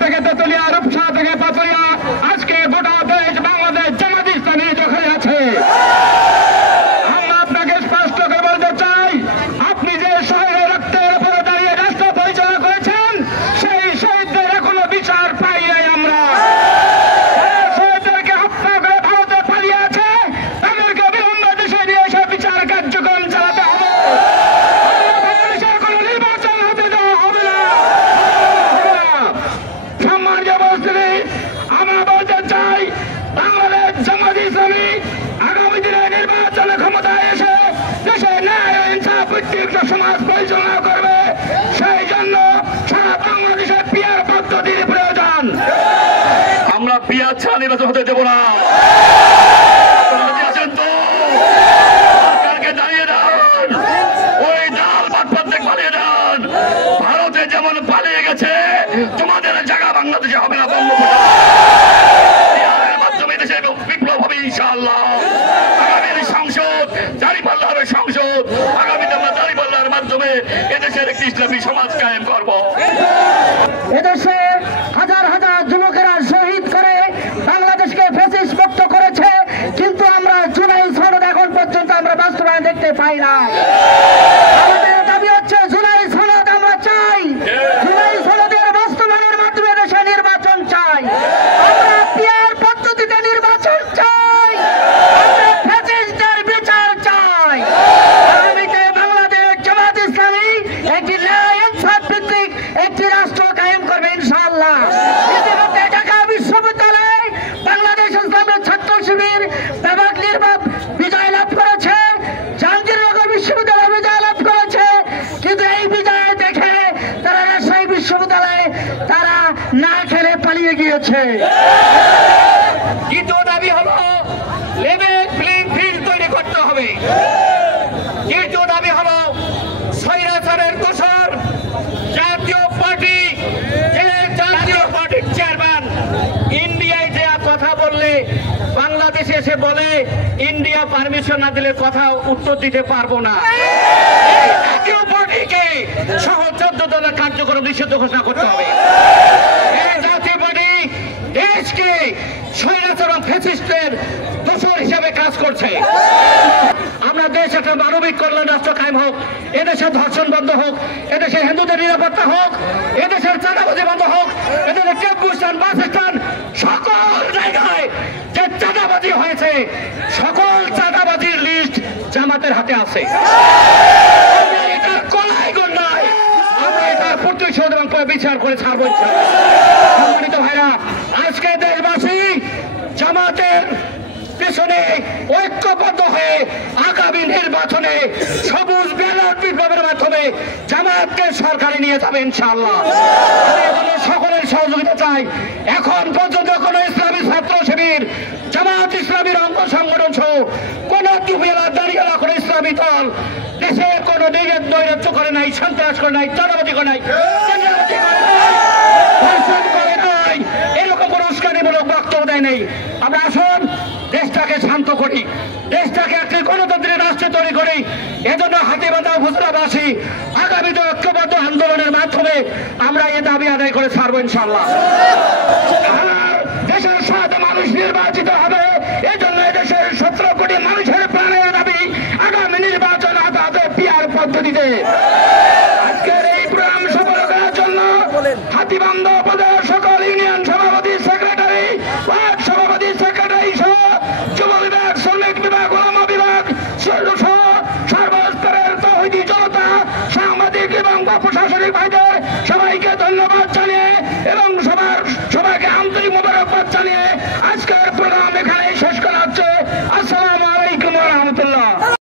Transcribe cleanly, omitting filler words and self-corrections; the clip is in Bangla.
থেকে তেতুলিয়া, রূপসা থেকে পাতুলিয়া, আজকে গোটা দেশ বাংলাদেশ জামাত ইসলামী দখলে আছে। আমরা আপনাকে স্পষ্ট করে বলতে চাই, আপনি যে শহীদের রক্তের উপরে দাঁড়িয়ে রাষ্ট্র পরিচালনা করেছেন, সেই শহীদদের এখনো বিচার পাই নাই আমরা। শহীদদেরকে হত্যা করে ভারতে পালিয়ে আছে, তাদেরকে বিলম্বে দেশে নিয়ে এসে বিচার কার্যক্রম চালাতে হবে। বাংলাদেশের কোনো নির্বাচন হতে দেওয়া হবে না। সম্মানিত উপস্থিতি, আমরা বলতে চাই, বাংলাদেশ জামাত ইসলামী আগামী দিনে নির্বাচনে ক্ষমতায় এসে দেশে ন্যায় ও ইনসাফ ভিত্তিক সমাজ পরিচালনা করবে। সেই জন্য সারা বাংলাদেশে পিয়ার পদ্ধতির প্রয়োজন। আমরা পিয়ার ছাড়া নির্বাচন হতে দেব না। আছেন তো? সরকারকে জানিয়ে দেন, ওই ডাল বাটপাত্রে পালিয়ে দেন। ভারতে যেমন পালিয়ে গেছে, তোমাদের জায়গা বাংলাদেশে হবে না। পিয়ারের মাধ্যমে দেশে বিপ্লব হবে ইনশাআল্লাহ। আগামীর সংসদ দাঁড়িপাল্লা হবে সংসদ। আগামীতে আমরা দাঁড়িপাল্লার মাধ্যমে এদেশের একটি ইসলামী সমাজ কায়েম করব। এদেশে হাজার হাজার যুবকেরা শহীদ করে বাংলাদেশকে ফ্যাসিস্ট মুক্ত করেছে, কিন্তু আমরা জুলাই সনদ এখন পর্যন্ত আমরা বাস্তবায়ন দেখতে পাই না। আমাদের দাবি হচ্ছে জুলাই সনদ আমরা চাই। জুলাই সনদের বাস্তবায়নের মাধ্যমে দেশে নির্বাচন চাই। আমরা পিয়ার পদ্ধতিতে নির্বাচন চাই। আমরা ফ্যাসিস্টদের বিচার চাই। আগামীতে বাংলাদেশ জামাত ইসলামী একটি ন্যায় ইনসাফ ভিত্তিক একটি রাষ্ট্র কায়েম করবে ইনশাআল্লাহ। ইতিমধ্যে ঢাকা বিশ্ববিদ্যালয়ে বাংলাদেশ ইসলামের ছাত্র শিবির বিভাগ বিজয় লাভ করেছে, জাহাঙ্গীরনগর বিশ্ববিদ্যালয় বিজয় লাভ করেছে, কিন্তু এই বিজয় দেখে তারা রাজশাহী বিশ্ববিদ্যালয়ে তারা না খেলে পালিয়ে গিয়েছে। দ্বিতীয় দাবি হলো লেভেল প্লেইং ফিল্ড তৈরি করতে হবে। তৃতীয় দাবি হলো স্বৈরাচারের দোসর জাতীয় পার্টির চেয়ারম্যান ইন্ডিয়ায় যে কথা বললে বাংলাদেশে এসে বলে ইন্ডিয়া পারমিশন না দিলে কথা উত্তর দিতে পারবো না। জাতীয় পার্টিকে সহ 14 দলের কার্যক্রম নিষিদ্ধ ঘোষণা করতে হবে। এই জাতীয় পার্টি দেশকে স্বৈরাচার এবং ফ্যাসিস্টের দোসর হিসেবে কাজ করছে। আমরা দেশ একটা মানবিক কল্যাণ রাষ্ট্র কায়েম হোক, এদেশে ধর্ষণ বন্ধ হোক, এদেশে হিন্দুদের নিরাপত্তা হোক, এদেশের চাঁদাবাজি বন্ধ হোক, এদেশের টেম্পু স্ট্যান্ড, বাস স্ট্যান্ড, সকল জায়গায় যে চাঁদাবাজি হয়েছে, সকল চাঁদাবাজির লিস্ট জামাতের হাতে আছে। এটার কলাই গন্ডায় আমরা এটার প্রতিশোধ এবং বিচার করে ছাড়বো। সম্মানিত ভাইরা, আজকে দেশবাসী জামাতের পিছনে ঐক্যবদ্ধ হয়ে আগামী নির্বাচনে সবুজ ব্যালট বিপ্লবের মাধ্যমে জামাতকে সরকারে নিয়ে যাবে ইনশাআল্লাহ। সকলের সহযোগিতা চাই। এখন পর্যন্ত কোন ইসলামী ছাত্র শিবির, জামাত ইসলামীর অঙ্গ সংগঠন সহ কোন টুপিওয়ালা দাঁড়িয়েলা কোন ইসলামী দল দেশে কোনো নৈরাজ্য করে নাই, সন্ত্রাস করে নাই, চাঁদাবাজি করে নাই, করে নাই, এরকম কোন উস্কানিমূলক বক্তব্য দেয় নেই। আমরা আসুন দেশটাকে শান্ত করি, দেশটাকে একটি গণতন্ত্রের রাষ্ট্র তৈরি করি। এজন্য হাতিবান্ধা উপজেলাবাসী আগামীতে ঐক্যবদ্ধ আন্দোলনের মাধ্যমে আমরা এ দাবি আদায় করে ছাড়বো ইনশাআল্লাহ। দেশের সাথে মানুষ নির্বাচিত হবে, এজন্য দেশের 17 কোটি মানুষের প্রাণের দাবি আগামী নির্বাচন হাতে পিয়ার পদ্ধতিতে। আজকের এই প্রোগ্রাম সফল করার জন্য হাতিবান্ধা উপজেলার সকল ইউনিয়ন সভাপতি, সেক্রেটারি, ওয়ার্ড সভাপতি, সেক্রেটারি সহ যুব বিভাগ, শ্রমিক বিভাগ, ওলামা বিভাগ সহ সর্বস্তরের তৌহিদি জনতা, সাংবাদিক এবং প্রশাসনিক ভাইদের